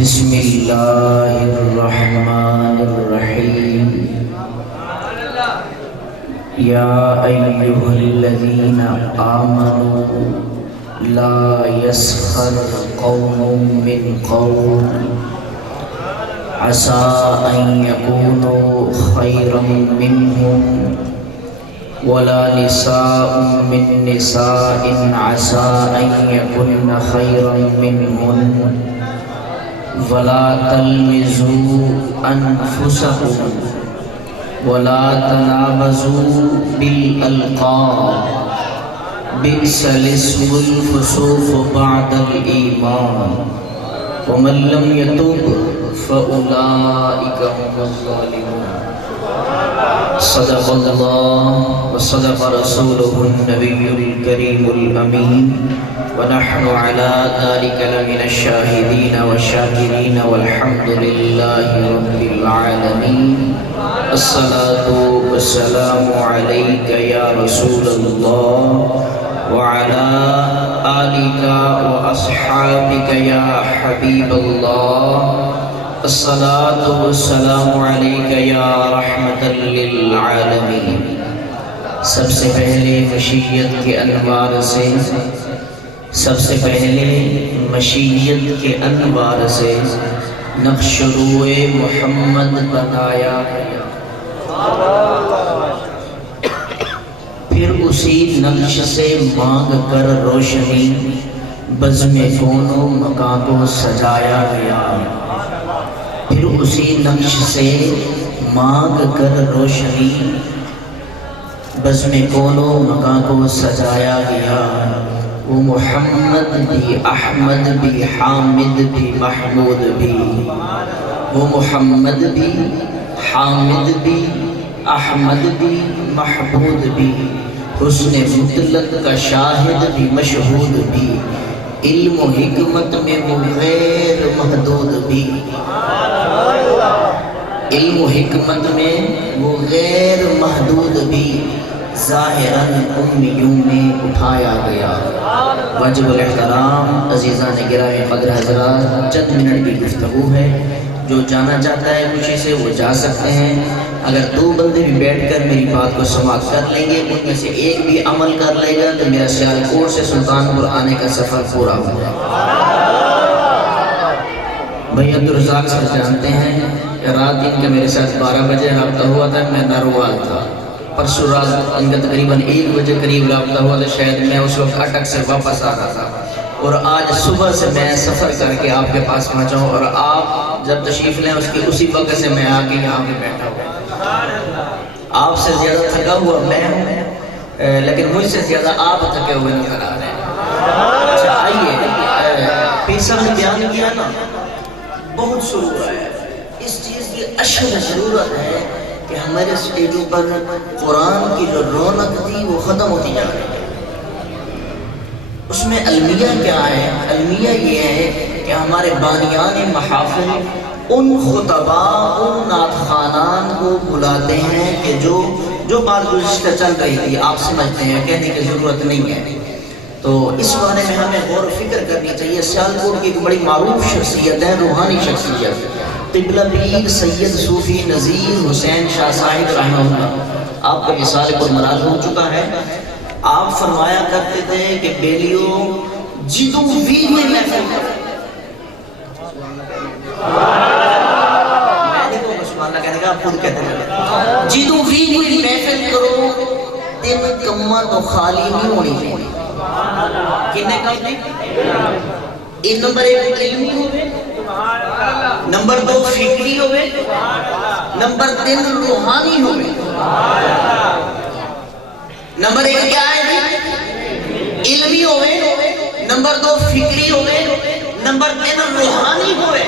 بسم اللہ الرحمن الرحیم یا ایہا الذین آمنوا لا يسخر قوم من قوم عسى ان يكونوا خيرا منهم ولا نساء من نساء عسى ان يكن خيرا منهن ولا تلمزوا انفسكم ولا تنابزوا بالألقاب بئس الاسم الفسوق بعد الإيمان ومن لم يتب فأولئك هم الظالمون صدق الله وصدق رسوله النبي الكريم الأمين ونحن على ذلك لمن الشاهدين والشاكرين والحمد لله رب العالمين الصلاة والسلام عليك يا رسول الله وعلى آلك وأصحابك يا حبيب الله الصلاة والسلام عليك يا رحمة للعالمين. سب سے پہلے مشیت کے انوار سے مشیت کے انوار سے نقش روئے محمد بنایا گیا، پھر اسی نقش سے مانگ کر روشنی بزم کونوں مکان کو سجایا گیا، پھر اسی نقش سے مانگ کر روشنی بزم کونوں مکان کو سجایا گیا. وہ محمد بھی، احمد بھی، حامد بھی، محمود بھی. وہ محمد بھی، حامد بھی، احمد بھی، محمود بھی، حسن مطلق کا شاہد بھی، مشہود بھی، علم و حکمت میں وہ غیر محدود بھی، علم و حکمت میں وہ غیر محدود بھی، ظاہراً امیوں میں اٹھایا گیا. واجب الاحترام عزیزان گرامی قدر حضرات، چند منٹ کی گفتگو ہے، جو جانا چاہتا ہے خوشی سے وہ جا سکتے ہیں. اگر دو بندے بھی بیٹھ کر میری بات کو سماعت کر لیں گے، ان میں سے ایک بھی عمل کر لے گا تو میرا سیالکوٹ سے سلطان پور آنے کا سفر پورا ہو جائے گا. بھائی عبدالرزاق صاحب جانتے ہیں کہ رات ان کا میرے ساتھ 12 بجے رابطہ ہوا تھا، میں نروال تھا. پرسوں رات ان کا تقریباً 1 بجے قریب رابطہ ہوا تھا، شاید میں اس وقت اٹک سے واپس آ رہا تھا، اور آج صبح سے میں سفر کر کے آپ کے پاس پہنچا ہوں، اور آپ جب تشریف لیں اس کی اسی وقت سے میں آ کے یہاں پہ بیٹھا ہوں. آپ سے زیادہ تھکا ہوا میں ہوں، لیکن مجھ سے زیادہ آپ تھکے ہوئے نظر آ رہے ہیں. اچھا آئیے، پیر صاحب نے بیان کیا نا، بہت سرور ہے. اس چیز کی اشد ضرورت ہے کہ ہمارے اسٹیجوں پر قرآن کی جو رونق تھی وہ ختم ہوتی جا رہی ہے. اس میں المیہ کیا ہے؟ المیہ یہ ہے کہ ہمارے بانیان محافل ان خطباء، ان نعت خوانان کو بلاتے ہیں کہ جو بات گزشتہ چل رہی تھی آپ سمجھتے ہیں، کہنے کی ضرورت نہیں ہے. تو اس بارے میں ہمیں غور و فکر کرنی چاہیے. سیالکوٹ کی ایک بڑی معروف شخصیت ہے، روحانی شخصیت، قبلہ پیر سید صوفی نذیر حسین شاہ صاحب رحمہ اللہ. آپ کا وصال پر مراد ہو چکا ہے. آپ فرمایا کرتے تھے کہ بیلیو جدو وی میں محفل کرو، میں نہیں تو سبحان اللہ کہنے کا، آپ خود کہتے ہیں جدو وی میں محفل کرو، تین کمہ تو خالی نہیں ہونی چاہیے. کتنے کم نہیں؟ نمبر 1 علمی ہوئے، نمبر 2 فکری ہوئے، نمبر 3 روحانی ہوئے. نمبر 1 کیا ہے؟ علمی ہوئے، نمبر 2 فکری ہوئے، نمبر 3 روحانی ہوئے.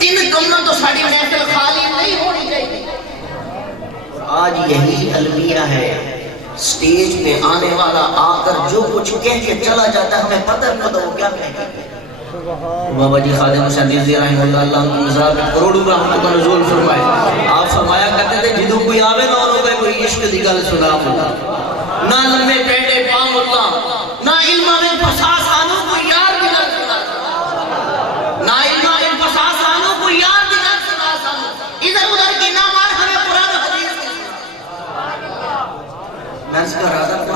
3 کموں تو ساڑھی محفل خالی نہیں ہونی چاہیے. آج یہی المیہ ہے. سٹیج پہ آنے والا آ کر جو کچھ کہہ کے چلا جاتا ہے ہمیں پتہ نہیں وہ کیا کہے. بابا جی خادم حسین رضی رحمہ اللہ، اللہ ان کی مزار میں کروڑوں رحمتوں کا نزول فرمائے. آپ فرمایا کرتے تھے جدو کوئی آوے نہ انہوں گئے کوئی عشق دی گل سنا اللہ، نہ لمبے پیڑے پام اللہ، نہ علمہ میں پساس آنوں کوئی یار بھی نہ سنا، نہ علمہ میں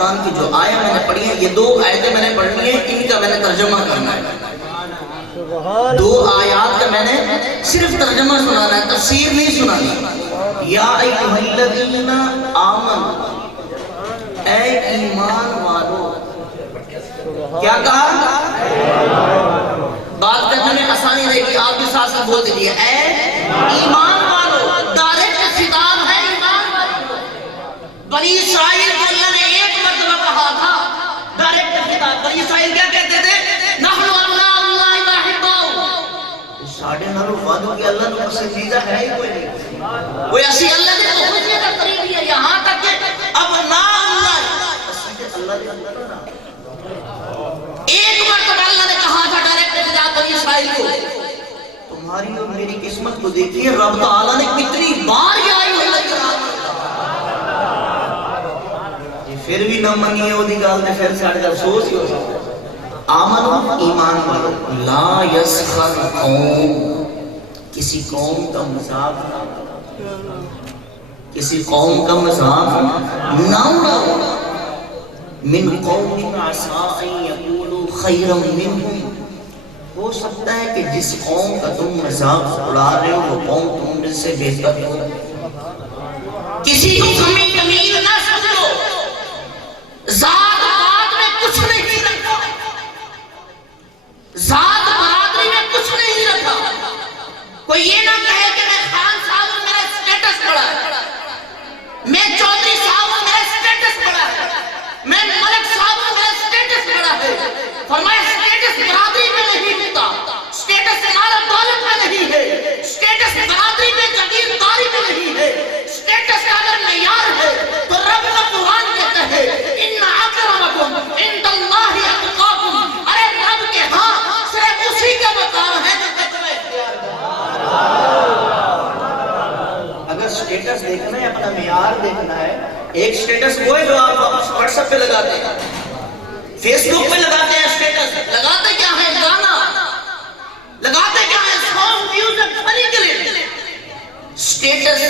قرآن کی جو آیت میں نے پڑھی ہے، یہ 2 آیتیں میں نے پڑھنی ہیں، ان کا میں نے ترجمہ کرنا ہے۔ 2 آیات کا میں نے صرف ترجمہ سنانا ہے، تفسیر نہیں سنانی۔ یا ایھا الذین آمنوا، اے ایمان والو، کیا کہا؟ بات کرنے میں آسانی رہے گی، آپ بھی ساتھ ساتھ بول دیجیے، اے ایمان والو۔ ڈائریکٹ خطاب ہے ایمان والو۔ بنی اسرائیل کو اللہ نے ایک مرتبہ کہا تھا، ڈائریکٹ خطاب۔ بنی اسرائیل کیا کہتے تھے؟ نحن ابناء اللہ و احباؤہ۔ ساڑھے نالوں وعدوں کہ اللہ نے پسندیدہ ہے ہی کوئی نہیں، کوئی ایسی اللہ نے پسندیدہ کا قریبی ہے، یہاں تک کہ ابناء اللہ، اللہ نے ایک مرتبہ اللہ نے کہا تھا ڈائریکٹ خطاب بنی اسرائیل کو۔ تمہاری اور میری قسمت کو دیکھیے، رب تعالیٰ نے کتنی بار یہ آئی اللہ کی رات یہ پھر بھی نہ منی ہے، وہ دی گال نے پھر ساڑھ کا افسوس ہی ہو سکتا۔ آمن ایمان والو، لا یسخر قوم، کسی قوم کا مذاق نہ اڑاؤ، کسی قوم کا مذاق نہ اڑاؤ۔ من قوم عسى ان يقولوا خيرا منهم، ہو سکتا ہے کہ جس قوم کا تم مذاق اڑا رہے ہو وہ قوم تم سے بہتر ہو۔ کسی کو کمی کمیل نہ سمجھو، ذات بات میں کچھ نہیں رکھا، ذات برادری میں کچھ نہیں رکھا۔ کوئی یہ نہ کہے کہ میں خان صاحب ہوں میرا اسٹیٹس بڑا ہے، میں چودھری صاحب ہوں میرا اسٹیٹس بڑا ہے، میں ملک صاحب ہوں میرا اسٹیٹس بڑا ہے۔ فرمایا اسٹیٹس برادری میں نہیں ہوتا، اسٹیٹس مال و دولت میں نہیں ہے، اسٹیٹس برادری میں جاگیرداری میں نہیں ہے۔ اسٹیٹس کا اگر معیار ہے تو رب کا قرآن کہتا ہے ان اکرمکم عند اللہ اتقاکم، ارے رب کے ہاں صرف اسی کا مقام ہے جو تقوی اختیار کرتا۔ اگر اسٹیٹس دیکھنا ہے، اپنا معیار دیکھنا ہے، ایک اسٹیٹس وہ ہے جو آپ واٹس ایپ پہ لگاتے ہیں، فیس بک پہ لگاتے ہیں اسٹیٹس، لگاتے کیا ہے؟ گانا لگاتے کیا ہے؟ سانگ میوزک فنی کے لیے۔ اسٹیٹس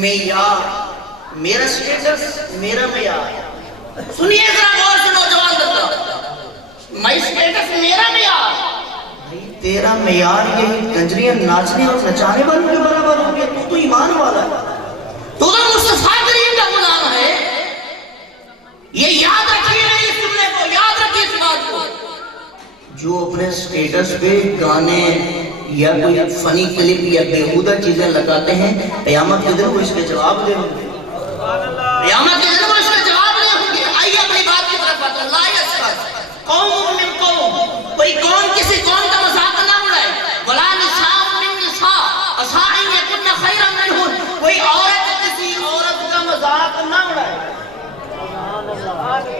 معیار، میرا اسٹیٹس میرا معیار۔ سنیے ذرا غور سے نوجوان لڑکا، میں اسٹیٹس میرا معیار، تیرا معیار یہی کنجریاں ناچنے اور نچانے والوں کے برابر ہو گیا۔ تو ایمان والا ہے، تو مصطفیٰ کریم کا غلام ہے۔ یہ یاد رکھیے اس جملے کو، یاد رکھیے اس بات کو۔ جو اپنے سٹیٹس پہ گانے یا کوئی فنی کلپ یا بیہودہ چیزیں لگاتے ہیں، قیامت کے دن وہ اس کے جواب دے ہوں گے، قیامت کے دن وہ اس کے جواب دے ہوں گے۔ آئیے اپنی بات کی طرف آتے ہیں۔ لا یسخر قوم من قوم، کوئی قوم کسی قوم کا مذاق نہ اڑائے۔ ولا نساء من نساء عسى ان يكن خيرا منهن، کوئی عورت کسی عورت کا مذاق نہ اڑائے۔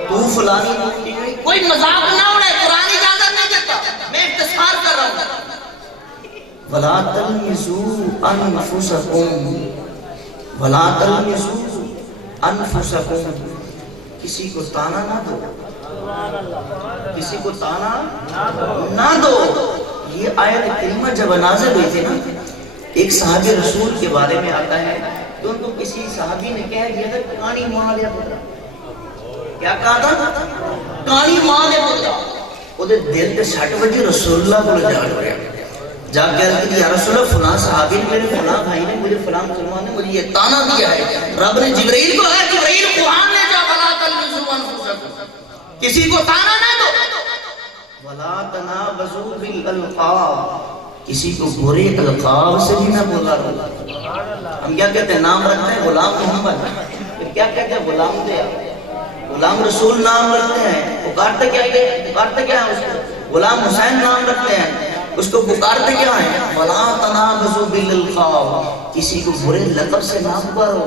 تو فلانی کوئی مذاق نہ اڑائے، قرآن اجازت نہیں دیتا، میں اختصار کر رہا ہوں۔ ولا تلمزوا انفسکم، ولا تلمزوا انفسکم، کسی کو تانا نہ دو، کسی کو تانا نہ دو۔ یہ آیت کریمہ جب نازل ہوئی تھی نا، ایک صحابی رسول کے بارے میں آتا ہے تو ان کو کسی صحابی نے کہہ دیا تھا کانی ماں لیا پترا، کیا کہا تھا؟ کانی ماں لیا پترا۔ وہ دل تے سٹ بجے رسول اللہ کو جا رہا جا کے عرض کی یا رسول اللہ فلاں صحابی نے میرے فلاں بھائی نے مجھے فلاں مسلمان نے مجھے یہ تانا دیا ہے۔ رب نے جبرائیل کو کہا، جبرائیل قرآن نے جا ولا تلمزوا انفسکم، کسی کو تانا نہ دو۔ ولا تنابزوا بالالقاب، کسی کو برے القاب سے بھی نہ بولا رہا۔ ہم کیا کہتے ہیں؟ نام رکھتے ہیں غلام محمد، پھر کیا کہتے ہیں؟ غلام دیا، غلام رسول نام رکھتے ہیں، پکارتے کیا ہے اس کو؟ غلام حسین نام رکھتے ہیں، اس کو پکارتے کیا ہیں؟ وَلَا تَنَابَزُوا بِالْأَلْقَابِ، کسی کو برے لقب سے نہ پکارو۔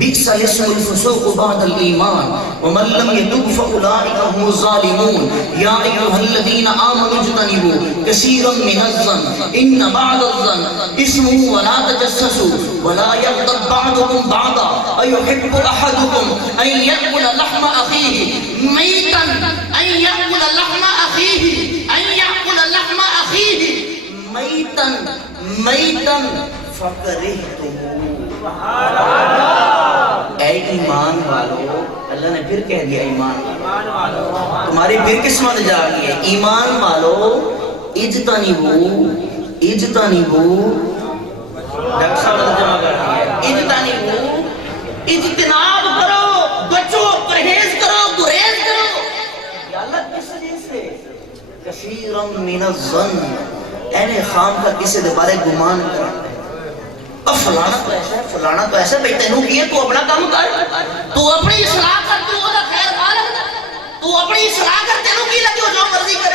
بِئْسَ الِاسْمُ الْفُسُوقُ بَعْدَ الْإِيمَانِ وَمَن لَّمْ يَتُبْ فَأُولَٰئِكَ هُمُ الظَّالِمُونَ يَا أَيُّهَا الَّذِينَ آمَنُوا اجْتَنِبُوا كَثِيرًا مِّنَ الظَّنِّ إِنَّ بَعْضَ الظَّنِّ إِثْمٌ وَلَا تَجَسَّسُوا وَلَا يَغْتَبْ بَعْضُكُم بَعْضًا أَيُحِبُّ أَحَدُكُمْ أَن يَأْكُلَ لَحْمَ أَخِيهِ مَيْتًا أَن يَأْكُلَ لَحْمَ أَخِيهِ أَن يَأْكُلَ لَحْمَ أَخِيهِ مَيْتًا فَكَرِهْتُمُوهُ۔ اے ایمان والو، اللہ نے پھر کہہ دیا ایمان والو، تمہاری پھر قسمت جاگی ہے، ایمان والو اجتنبو ڈاکٹر صاحب نے جمع کر دیا، اجتنبو اجتناب کرو، بچو، پرہیز کرو، گریز کرو، یا اللہ کس وجہ سے کثیرم من الظن، اے خام کا کسی دے بارے گمان کرتا ہے، اب فلانا تو ایسا ہے، فلانا تو ایسا ہے، بھئی تینوں کیے تو اپنا کام کر، تو اپنی اصلاح کر، تو وہ خیر خواہ لگتا، تو اپنی اصلاح کر، تینوں کی لگی ہو جو مرضی کرے۔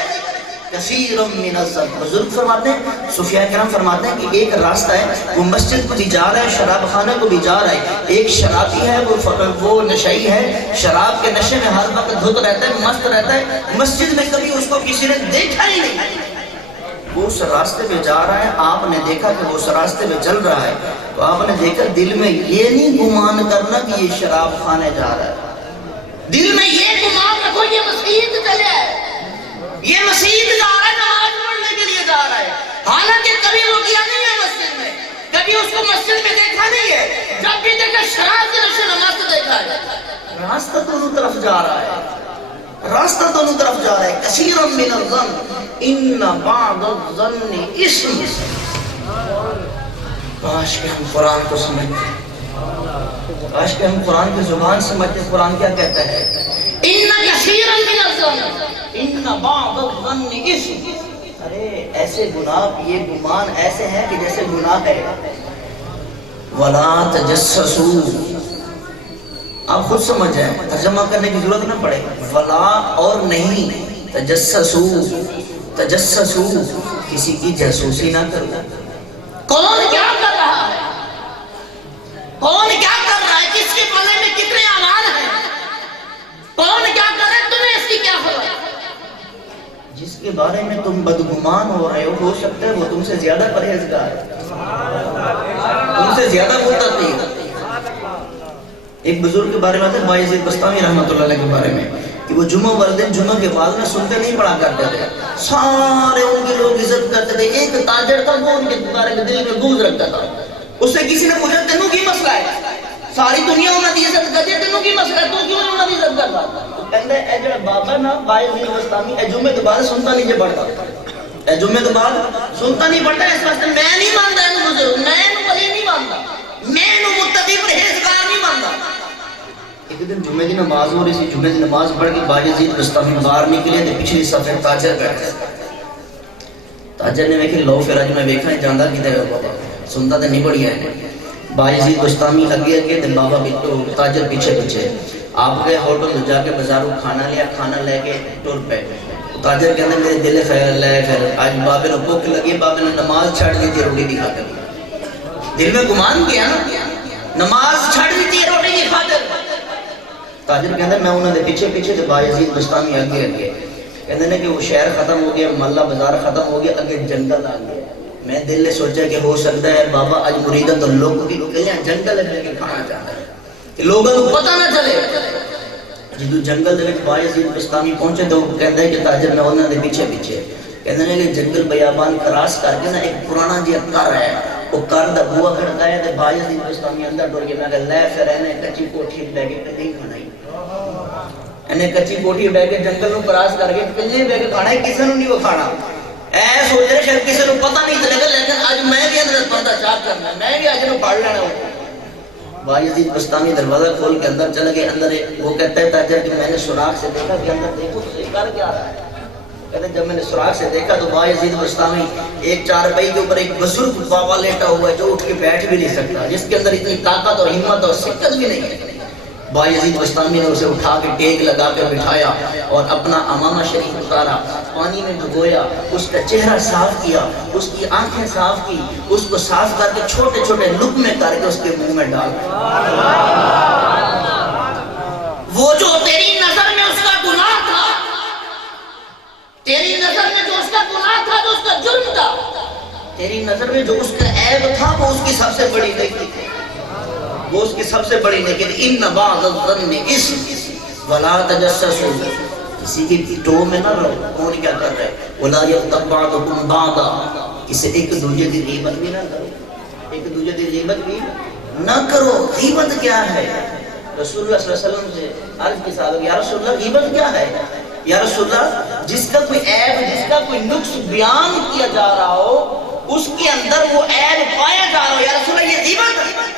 کثیرم من الظن، بزرگ فرماتے ہیں، صوفیاء کرام فرماتے ہیں کہ ایک راستہ ہے، وہ مسجد کو بھی جا رہا ہے، شراب خانہ کو بھی جا رہا ہے، ایک شرابی ہے، وہ نشئی ہے، شراب کے نشے میں ہر وقت دھت رہتا ہے، مست رہتا ہے، مسجد میں کبھی اس کو کسی نے دیکھا ہی نہیں، وہ اس راستے پہ جا رہا ہے، آپ نے دیکھا کہ وہ اس راستے پہ چل رہا ہے، تو آپ نے دیکھا دل میں یہ نہیں گمان کرنا کہ یہ شراب خانے جا رہا ہے، دل میں یہ گمان رکھو یہ مسجد چلے ہے، یہ مسجد جا رہا ہے، نماز پڑھنے کے لیے جا رہا ہے، حالانکہ کبھی وہ گیا نہیں ہے مسجد میں، کبھی اس کو مسجد میں دیکھا نہیں ہے، جب بھی دیکھا شراب کے نشے میں مست دیکھا ہے، راستہ دونوں طرف جا رہا ہے، راستہ دونوں طرف جا رہا ہے، کثیرم من الظن ان بعض الظن اسم، کاش کہ ہم قرآن کو سمجھتے، کاش کہ ہم قرآن کی زبان سمجھتے، قرآن کیا کہتا ہے، ان کثیرا من الظن ان بعض الظن اسم، ارے ایسے گناہ، یہ گمان ایسے ہیں کہ جیسے گناہ ہے، ولا تجسسوا، آپ خود سمجھ جائیں، ترجمہ کرنے کی ضرورت نہ پڑے، ولا اور نہیں، تجسسوا کسی کی جاسوسی نہ کرو، کون کیا کر رہا ہے، کون کیا کر رہا ہے، کس کے پلے میں کتنے اعمال ہیں، کون کیا کر رہا ہے، تمہیں اس کی کیا خبر، جس کے بارے میں تم بدگمان ہو رہے ہو سکتا ہے وہ تم سے زیادہ پرہیزگار ہے، تم سے زیادہ متقی ہے۔ ایک بزرگ کے بارے میں آتا ہے بایزید بستامی رحمۃ اللہ علیہ کے بارے میں کہ وہ جمعہ والدین جمعہ کے بعد میں سنتے نہیں پڑھا کرتے تھے، سارے ان کے لوگ عزت کرتے تھے، ایک تاجر تھا وہ ان کے بارے میں دل میں بغض رکھتا تھا، اس سے کسی نے پوچھا تینوں کی مسئلہ ہے، ساری دنیا انہوں نے عزت کرتی ہے، تینوں کی مسئلہ ہے، تو کیوں انہوں نے عزت کرتا، تو کہتا ہے اے جڑا بابا نا بایزید بستامی اے جمعہ کے بعد سنتا نہیں پڑھتا، اے جمعہ کے بعد سنتا نہیں پڑھتا، اس وقت میں نہیں مانتا ہے بزرگ، میں ولی نہیں مانتا، میں متقی پرہیزگار نہیں مانتا۔ ایک دن جمعہ کی نماز ہو رہی تھی، جمعہ کی نماز پڑھ کے بایزید بستامی باہر نکلے تو پچھلی صفحے تاجر بیٹھے، تاجر نے ویکھے لو پھر اج میں ویکھا جاندا کدھر ہے بابا، سنتا تے نہیں پڑھیا ہے، بایزید بستامی اگے اگے تے بابا تاجر پیچھے پیچھے، آپ گئے ہوٹل جا کے بازاروں کھانا لیا، کھانا لے کے ٹر پے، تاجر کہنے میرے دل خیر اللہ خیر، آج بابے نے بھوک لگی، بابے نے نماز چھڑ دی تھی روٹی دی خاطر، دل میں گمان کیا نا، نماز چھڑ دی تھی روٹی دی خاطر، تاجر کہتا ہے میں انہوں نے پیچھے پیچھے تو بایزید بستامی آگے آگے کہتے ہیں کہ وہ شہر ختم ہو گیا، محلہ بازار ختم ہو گیا، آگے جنگل آ گیا، میں دل نے سوچا کہ ہو سکتا ہے بابا اج مریدہ تو لوگوں کی کلیاں جنگل لے کے کھانا چاہتا ہے کہ لوگوں کو پتہ نہ چلے، جدو جنگل دے وچ بایزید بستامی پہنچے تو وہ کہتا ہے کہ تاجر میں انہوں نے پیچھے پیچھے، کہتے ہیں کہ جنگل بیابان کراس کر کے نا ایک پرانا جی کر ہے، وہ کر دا بوا کھڑکایا تے بایزید بستامی اندر ڈر کے میں کہ لے پھر اینے کچی کوٹھی لے کے کہیں کھانا ہی، اینے کچی کوٹھی بہ کے جنگل نو کراس کر کے کہیں بہ کے کھانا ہے، کسی نو نہیں وہ کھانا، اے سوچ رہے شاید کسی نو پتہ نہیں چلے گا، لیکن آج میں بھی اندر پردہ چاک کرنا ہے، میں بھی آج نو پڑھ لینا ہوں۔ بایزید بستامی دروازہ کھول کے اندر چلے گئے، اندر وہ کہتا ہے تاجر کہ میں نے سراغ سے دیکھا کہ اندر دیکھو تو کر کیا رہا ہے، کہتے ہیں جب میں نے سراغ سے دیکھا تو بایزید بستامی ایک چارپائی کے اوپر ایک بزرگ بابا لیٹا ہوا ہے جو اٹھ کے بیٹھ بھی نہیں سکتا، جس کے اندر اتنی طاقت اور ہمت اور سکت بھی نہیں ہے، بایزید بستامی نے اسے اٹھا کے ٹیک لگا کے بٹھایا اور اپنا امامہ شریف اتارا، پانی میں ڈبویا، اس کا چہرہ صاف کیا، اس کی آنکھیں صاف کی، اس کو صاف کر کے چھوٹے چھوٹے لقمے کر کے اس کے منہ میں ڈال، وہ جو تیری نظر میں اس کا گناہ تھا، تیری نظر میں جو اس کا گناہ تھا، جو اس کا جرم تھا، تیری نظر میں جو اس کا عیب تھا، وہ اس کی سب سے بڑی نیکی تھی، وہ اس کی سب سے بڑی نیکی تھی۔ ان بعض الظن اسم ولا تجسسوا، کسی کی ٹو میں نہ رہو، کون کیا کر رہے، ولا یغتب بعضکم بعضا، کسی ایک دوسرے کی غیبت بھی نہ کرو، ایک دوسرے کی غیبت بھی نہ کرو۔ غیبت کیا ہے؟ رسول اللہ صلی اللہ علیہ وسلم سے عرض کی صاحب یا رسول اللہ غیبت کیا ہے؟ یا رسول اللہ جس کا کوئی عیب جس کا کوئی نقص بیان کیا جا رہا ہو اس کے اندر وہ عیب پایا جا رہا ہو، یا رسول اللہ یہ غیبت ہے۔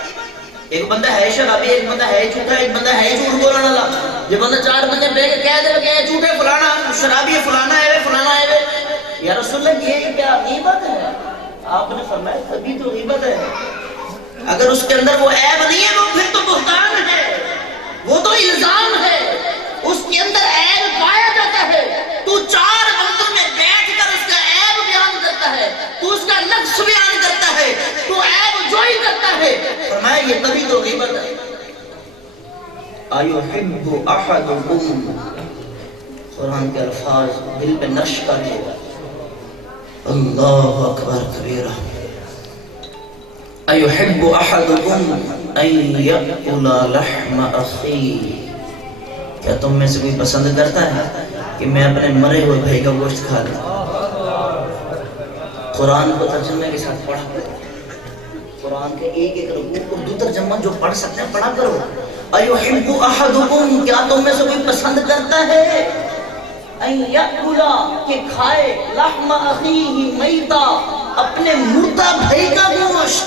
ایک بندہ ہے شرابی، ایک بندہ ہے جھوٹا، ایک بندہ ہے جھوٹ بولنے والا، یہ بندہ چار بندے بے کے کہہ دے کہ جھوٹ ہے فلانا شرابی ہے فلانا ہے فلانا ہے، یا رسول اللہ یہ کیا غیبت ہے؟ آپ نے فرمایا تبھی تو غیبت ہے، اگر اس کے اندر وہ عیب نہیں ہے وہ پھر تو بہتان ہے، وہ تو الزام ہے، اس کے اندر عیب پایا جاتا ہے، تو چار بندوں میں بیٹھ کر اس کا عیب بیان کرتا ہے، تو اس کا نقص بیان کرتا ہے، تو عیب جوئی کرتا ہے، فرمایا یہ تبھی تو غیبت ہے۔ ایحب احدکم، قرآن کے الفاظ دل پہ نقش کر لے، اللہ اکبر کبیرہ، ایحب احدکم ان یأکل لحم اخیہ، کیا تم میں سے کوئی پسند کرتا ہے کہ میں اپنے مرے ہوئے بھائی کا گوشت کھا لوں؟ قرآن کو ترجمے کے ساتھ پڑھا کرو، قرآن کے ایک ایک رکوع اردو ترجمہ جو پڑھ سکتے ہیں پڑھا کرو۔ ایحب احدکم، کیا تم میں سے کوئی پسند کرتا ہے ان یأکل، کہ کھائے لحم اخیہ میتا، اپنے مردہ بھائی کا گوشت؟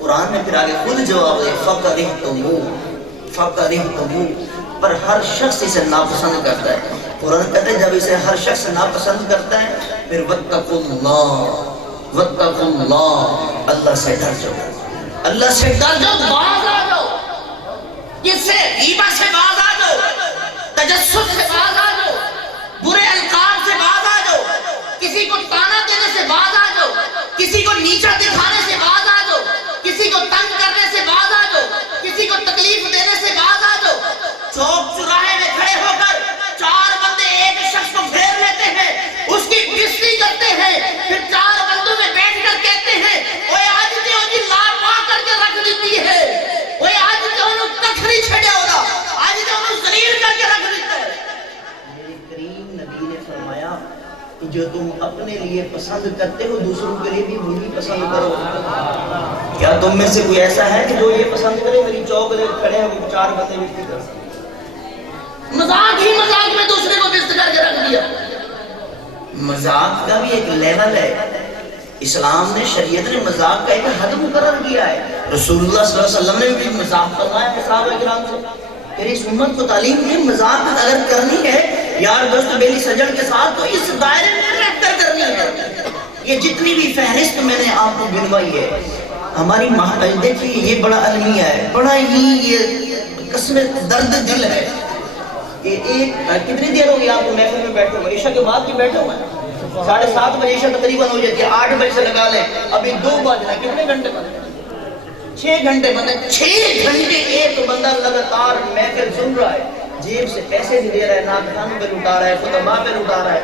قرآن میں پھر آگے خود جواب ہے فَكَرِهْتُمُوهُ فَكَرِهْتُمُوهُ، پر ہر شخص اسے ناپسند کرتا ہے۔ قرآن کہتے ہیں جب اسے ہر شخص ناپسند کرتا ہے پھر وَاتَّقُوا اللَّهَ وَاتَّقُوا اللَّهَ، اللہ سے ڈر جاؤ، اللہ سے ڈر جاؤ، باز آ جاؤ، کس سے؟ غیبت سے باز آ جاؤ، تجسس سے باز آ جاؤ، برے القاب سے باز آ جاؤ، کسی کو تانا دینے سے باز آ جاؤ، کسی کو نیچا دکھانے سے باز آ جاؤ، کسی کو تنگ کرنے سے باز آ جاؤ، کسی کو تکلیف دینے سے باز آ جاؤ۔ چوک چراہے میں کھڑے ہو کر چار بندے ایک شخص کو پھیر لیتے ہیں، اس کی بستی کرتے ہیں، پھر چار بندوں میں بیٹھ کر کہتے ہیں اوے آج تے او جی لا پا کر کے رکھ دیتی ہے، اوے آج تے انہوں ککھ نہیں چھڑیا ہوگا، آج تے انہوں ذلیل کر کے رکھ دیتا ہے۔ میرے کریم نبی نے فرمایا کہ جو تم اپنے لیے پسند کرتے ہو دوسروں کے لیے بھی وہی پسند کرو۔ کیا تم میں سے کوئی ایسا ہے کہ جو یہ پسند کرے میری چوک دے کھڑے ہیں چار بندے بستی کر سکتے؟ مذاق ہی مذاق میں دوسرے کو بست کر کے رکھ دیا۔ مذاق کا بھی ایک لیول ہے، اسلام نے شریعت نے مذاق کا ایک حد مقرر کیا ہے، رسول اللہ صلی اللہ علیہ وسلم نے بھی مذاق کروایا ہے صحابہ کرام سے، پھر اس امت کو تعلیم دی مذاق اگر کرنی ہے یار دوست بیلی سجن کے ساتھ تو اس دائرے میں رہ کر کرنی ہے۔ یہ جتنی بھی فہرست میں نے آپ کو گنوائی ہے ہماری محفل دیکھیے، یہ بڑا المیہ ہے، بڑا ہی یہ قسم درد دل ہے کہ ایک کتنی دیر ہوگی آپ کو محفل میں بیٹھے ہوئے؟ عشاء کے بعد بھی بیٹھے ہوئے ہیں، 7:30 بجے عشاء تقریباً ہو جاتی ہے، 8 بجے سے لگا لیں ابھی 2 بج رہے ہیں، کتنے گھنٹے بندے؟ 6 گھنٹے بندے، 6 گھنٹے ایک بندہ لگاتار محفل سن رہا ہے، جیب سے پیسے بھی دے رہا ہے، ناطقان پہ لٹا رہا ہے، خطبہ پہ لٹا رہا ہے،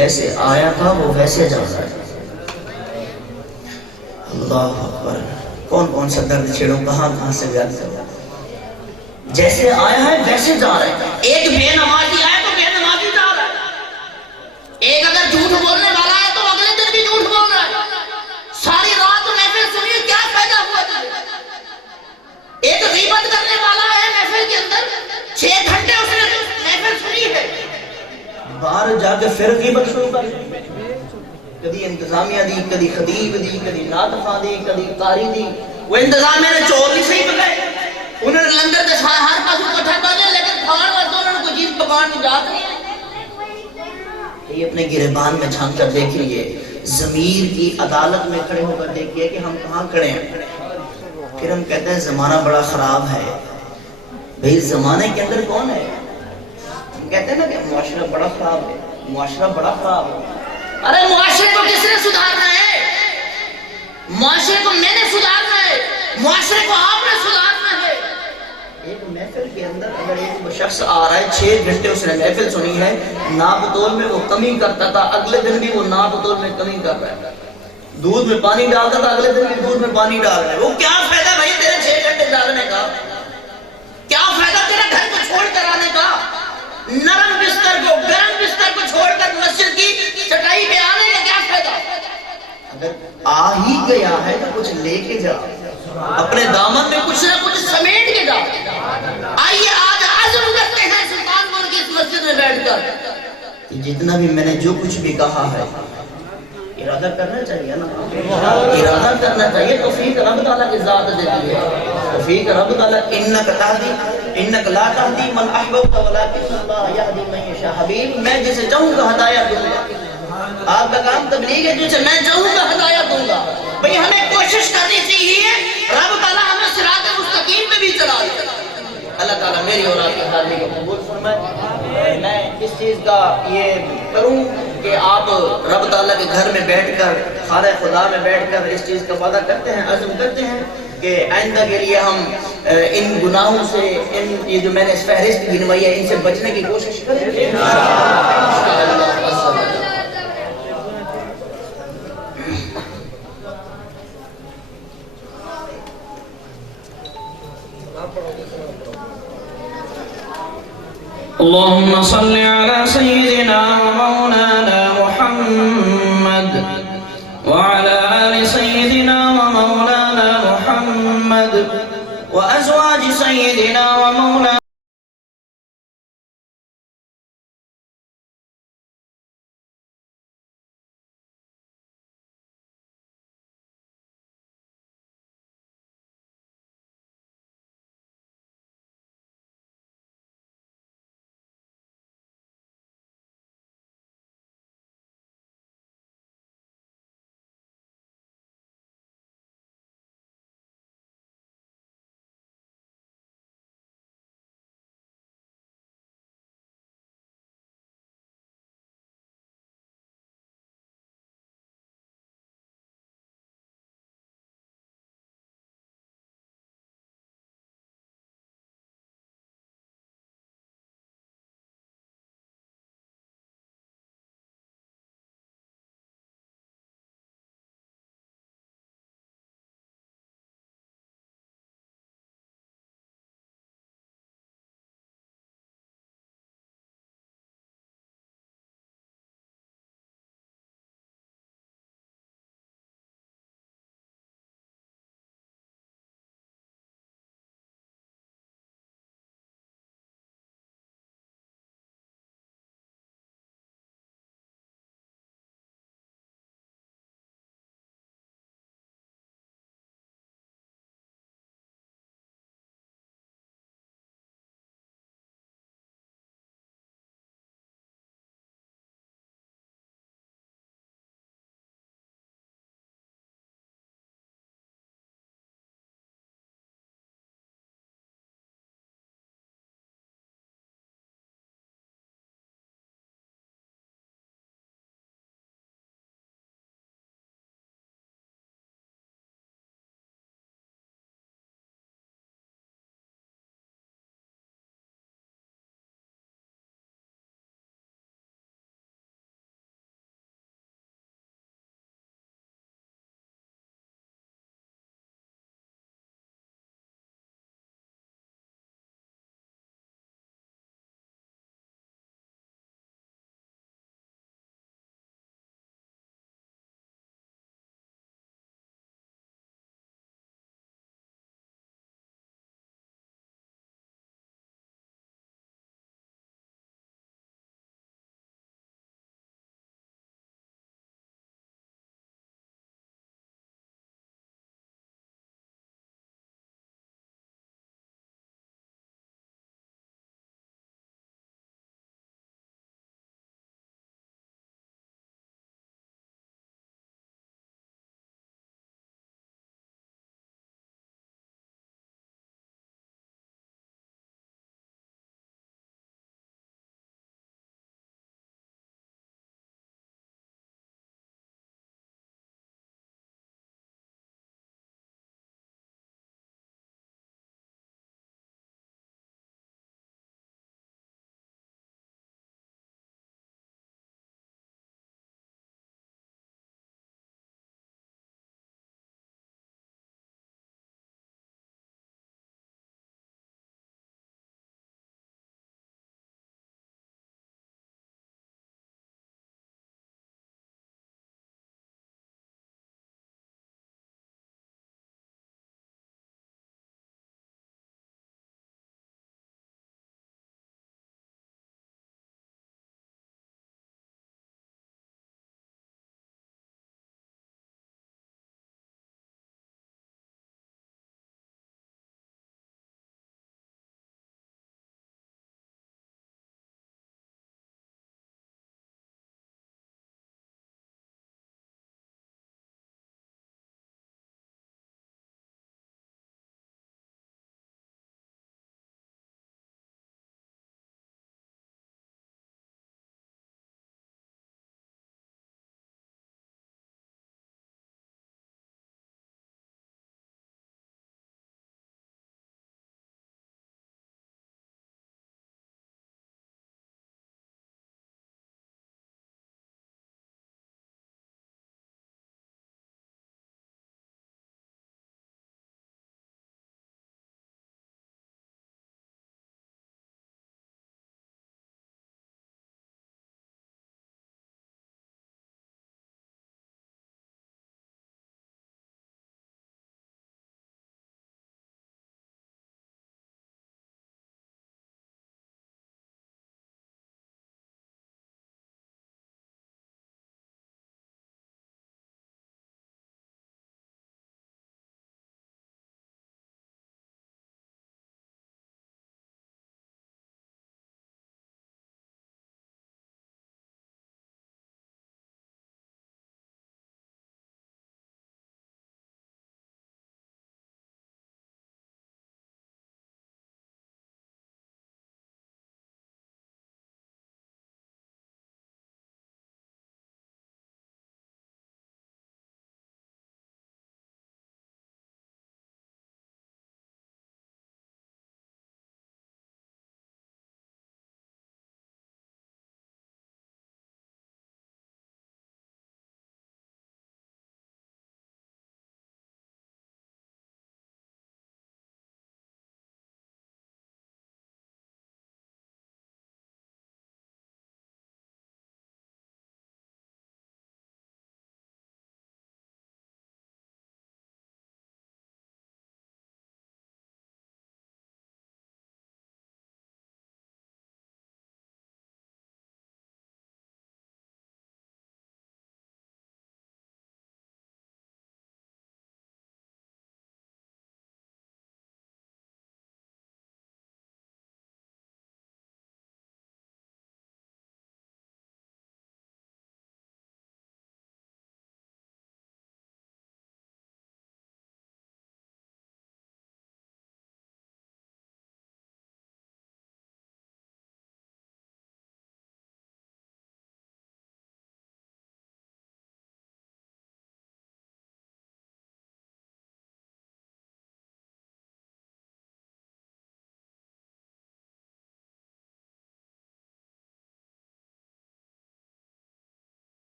جیسے آیا تھا وہ ویسے جا رہا ہے۔ اللہ اکبر، کون کون سا درد چھیڑوں کہاں کہاں سے بیان کرو، جیسے آیا ہے ویسے جا رہا ہے۔ ایک بے نمازی آیا تو بے نمازی جا رہا ہے، ایک اگر جھوٹ بولنے والا ہے تو اگلے دن بھی جھوٹ بول رہا ہے، ساری رات محفل سنی کیا فائدہ ہوا تجھے؟ ایک غیبت کرنے والا ہے محفل کے اندر 6 گھنٹے اس نے محفل سنی ہے، باہر جا کے پھر غیبت شروع کر کدی انتظامیہ دی، کدی خطیب دی، کدی ناطقہ دی، کدی قاری دی، وہ انتظامیہ نے چور بھی صحیح پکائے، انہوں نے لنگر دے ہر پاس اکٹھا کر لیا لیکن کھان واسطے انہوں نے کوئی چیز پکان کی جات نہیں ہے۔ یہ اپنے گریبان میں جھانک کر دیکھیے، ضمیر کی عدالت میں کھڑے ہو کر دیکھیے کہ ہم کہاں کھڑے ہیں۔ پھر ہم کہتے ہیں زمانہ بڑا خراب ہے، بھئی زمانے کے اندر کون ہے؟ ہم کہتے ہیں نا کہ معاشرہ بڑا خراب ہے، معاشرہ بڑا خراب ہے، ارے معاشرے کو کس نے سدھارنا ہے؟ معاشرے کو میں نے سدھارنا ہے، معاشرے کو آپ نے سدھارنا ہے۔ ایک محفل کے اندر اگر ایک شخص آ رہا ہے 6 گھنٹے اس نے محفل سنی ہے، ناپ تول میں وہ کمی کرتا تھا، اگلے دن بھی وہ ناپ تول میں کمی کر رہا ہے، دودھ میں پانی ڈالتا تھا اگلے دن بھی دودھ میں پانی ڈال رہا ہے، وہ کیا فائدہ بھائی تیرے 6 گھنٹے جاگنے کا؟ کیا فائدہ تیرے گھر کو چھوڑ کر آنے کا؟ نرم بستر کو گرم بستر کو چھوڑ کر مسجد کی چٹائی پہ آنے کا کیا فائدہ؟ اگر آ ہی گیا ہے تو کچھ لے کے جا، اپنے دامن میں کچھ نہ کچھ سمیٹ کے جاؤ. آئیے آج عزم کرتے ہیں سلطان پور کی اس مسجد میں بیٹھ کر کہ جتنا بھی میں نے جو کچھ بھی کہا ہے ارادہ کرنا چاہیے نا, ارادہ کرنا چاہیے. توفیق رب تعالیٰ کی ذات دیتی ہے, توفیق رب تعالیٰ. انک لا تہدی من احببت ولکن اللہ یہدی من یشاء. حبیب میں جسے چاہوں گا ہدایت دوں گا. آپ کا کام تبلیغ ہے, جسے میں چاہوں گا ہدایت دوں گا. بھئی ہمیں کوشش کرنی چاہیے رب تعالیٰ ہمیں صراط مستقیم پہ بھی چلا دے. اللہ تعالیٰ میری اور آپ کی حاضری کو قبول فرمائے. میں اس چیز کا یہ کروں کہ آپ رب تعالیٰ کے گھر میں بیٹھ کر, خانہ خدا میں بیٹھ کر اس چیز کا وعدہ کرتے ہیں, عزم کرتے ہیں کہ آئندہ کے لیے ہم ان گناہوں سے, یہ جو میں نے اس فہرست گنوائی ہے, ان سے بچنے کی کوشش کریں. اللهم صل على سيدنا ومولانا محمد وعلى آل سيدنا ومولانا محمد وأزواج سيدنا ومولانا